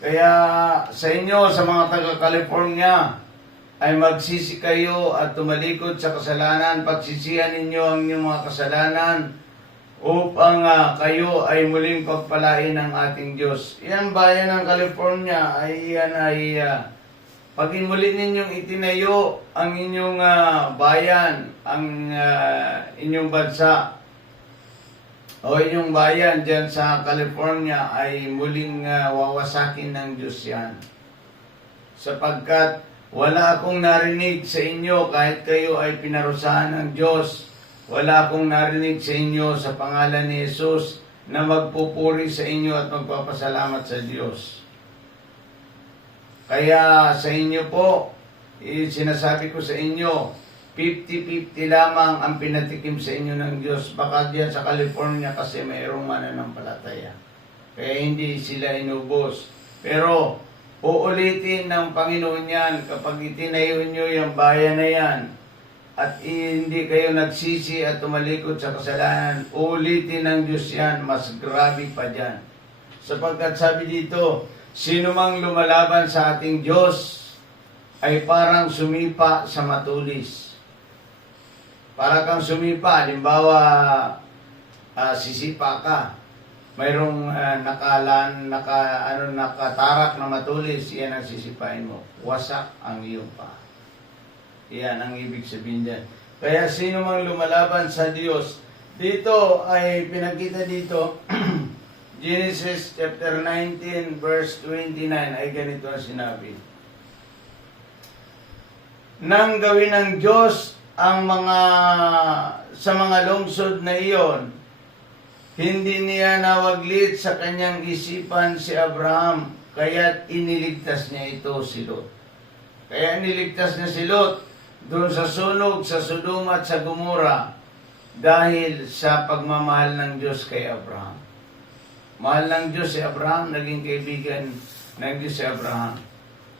Kaya sa inyo, sa mga taga-California, ay magsisi kayo at tumalikod sa kasalanan, pagsisihan ninyo ang inyong mga kasalanan upang kayo ay muling pagpalain ng ating Diyos. Yan bayan ng California ay paging muli ninyong itinayo ang inyong bayan, ang inyong bansa o inyong bayan dyan sa California ay muling wawasakin ng Diyos yan. Sapagkat wala akong narinig sa inyo kahit kayo ay pinarusahan ng Diyos. Wala akong narinig sa inyo sa pangalan ni Jesus na magpupuri sa inyo at magpapasalamat sa Diyos. Kaya sa inyo po, sinasabi ko sa inyo, 50-50 lamang ang pinatikim sa inyo ng Diyos. Baka diyan sa California kasi mayroong mananampalataya. Kaya hindi sila inubos. Pero uulitin ng Panginoon yan kapag itinayo nyo yung bayan na yan at hindi kayo nagsisi at tumalikod sa kasalanan, uulitin ng Diyos yan, mas grabe pa dyan. Sapagkat sabi dito, sino mang lumalaban sa ating Diyos ay parang sumipa sa matulis. Para kang sumipa, halimbawa, sisipa ka. Mayroong nakatarak na matulis, yan ang sisipain mo. Wasak ang iyong paa. Yan ang ibig sabihin dyan. Kaya sino mang lumalaban sa Diyos, dito ay pinakita dito, Genesis chapter 19 verse 29 ay ganito ang sinabi. Nang gawin ng Diyos ang sa mga lungsod na iyon, hindi niya nawaglit sa kanyang isipan si Abraham, kaya't iniligtas niya ito si Lot. Kaya iniligtas niya si Lot doon sa sunog, sa Sodoma at sa Gomora dahil sa pagmamahal ng Diyos kay Abraham. Mahal ng Diyos si Abraham, naging kaibigan ng Diyos si Abraham.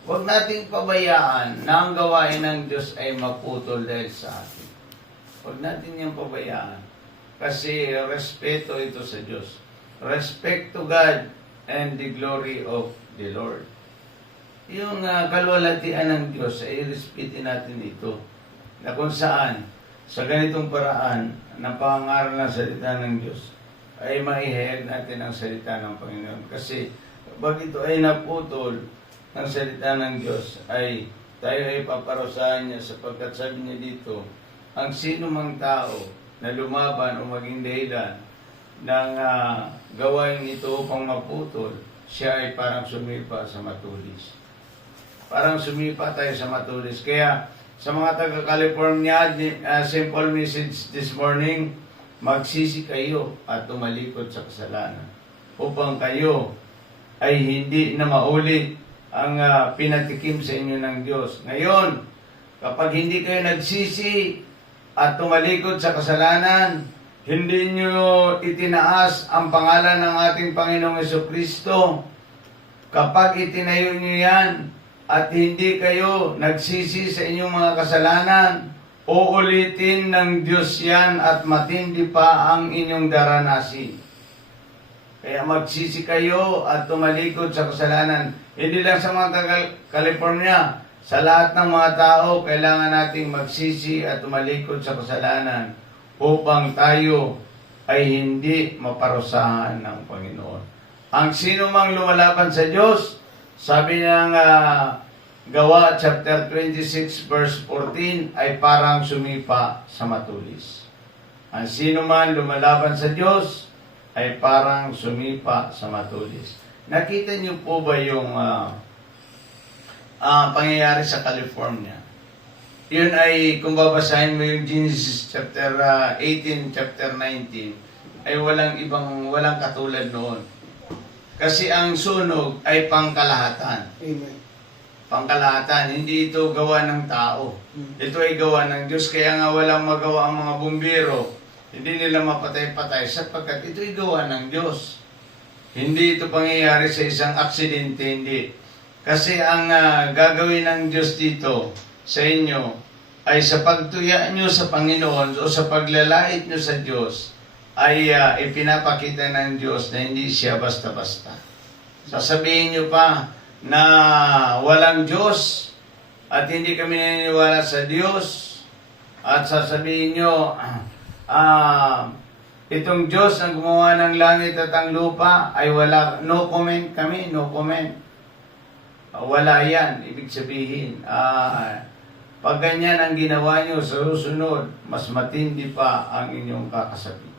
Huwag nating pabayaan na ang gawain ng Diyos ay maputol dahil sa atin. Huwag natin yung pabayaan. Kasi respeto ito sa Diyos. Respect to God and the glory of the Lord. Yung kalwalatian ng Diyos ay respetin natin ito. Na kung saan, sa ganitong paraan, na pangaral ng salita ng Diyos, ay maihayag natin ang salita ng Panginoon. Kasi kapag ito ay naputol ng salita ng Diyos, ay tayo ay paparusahan niya sapagkat sabi niya dito, ang sino mang tao na lumaban o maging dahilan ng gawain ito upang maputol, siya ay parang sumipa sa matulis. Parang sumipa tayo sa matulis. Kaya sa mga taga-California, simple message this morning, magsisi kayo at tumalikod sa kasalanan upang kayo ay hindi na maulit ang pinatikim sa inyo ng Diyos. Ngayon, kapag hindi kayo nagsisi at tumalikod sa kasalanan, hindi nyo itinaas ang pangalan ng ating Panginoong Jesucristo, kapag itinayo nyo yan at hindi kayo nagsisi sa inyong mga kasalanan, uulitin ng Diyos yan at matindi pa ang inyong daranasin. Kaya magsisi kayo at tumalikod sa kasalanan. Hindi lang sa mga California, sa lahat ng mga tao, kailangan nating magsisi at tumalikod sa kasalanan upang tayo ay hindi maparusahan ng Panginoon. Ang sino mang lumalaban sa Diyos, sabi ng Gawa chapter 26 verse 14 ay parang sumipa sa matulis. Ang sino man lumalaban sa Diyos ay parang sumipa sa matulis. Nakita niyo po ba yung pangyayari sa California? Yun ay, kung babasahin mo yung Genesis chapter 18, chapter 19, ay walang katulad noon. Kasi ang sunog ay pangkalahatan. Amen. Pangkalahatan, hindi ito gawa ng tao. Ito ay gawa ng Diyos. Kaya nga walang magawa ang mga bumbiro. Hindi nila mapatay-patay sapagkat ito ay gawa ng Diyos. Hindi ito pangyayari sa isang aksidente, hindi. Kasi ang gagawin ng Diyos dito sa inyo ay sa pagtuya nyo sa Panginoon o sa paglalait nyo sa Diyos ay ipinapakita ng Diyos na hindi siya basta-basta. Sasabihin nyo pa na walang Diyos at hindi kami naniniwala sa Diyos. At sasabihin nyo, itong Diyos ang gumawa ng langit at ang lupa ay wala, no comment kami, no comment. Wala yan, ibig sabihin. Pag ganyan ang ginawa nyo sa susunod, mas matindi pa ang inyong kakasabihin.